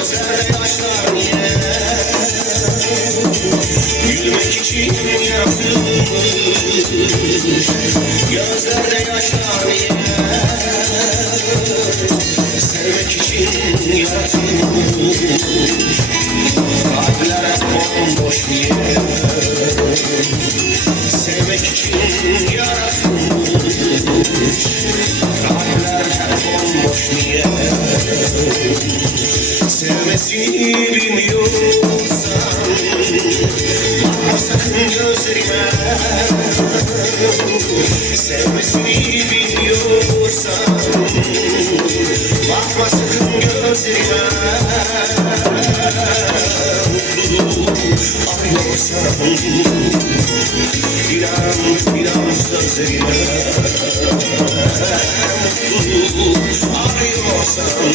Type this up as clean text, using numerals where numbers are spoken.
gözlerde yaşlar niye? Gülmek için yaratılmış, gözlerde yaşlar niye? Sevmek için yaratılmış, kalpler hep bomboş niye? Sevmek için yaratılmış, kalpler hep bomboş niye? Sevmesini bilmiyorsan bakma sakın gözlerime. Sevmesini bilmiyorsan bakma sakın gözlerime. Mutluluğu arıyorsan inan sözlerime. Mutluluğu arıyorsan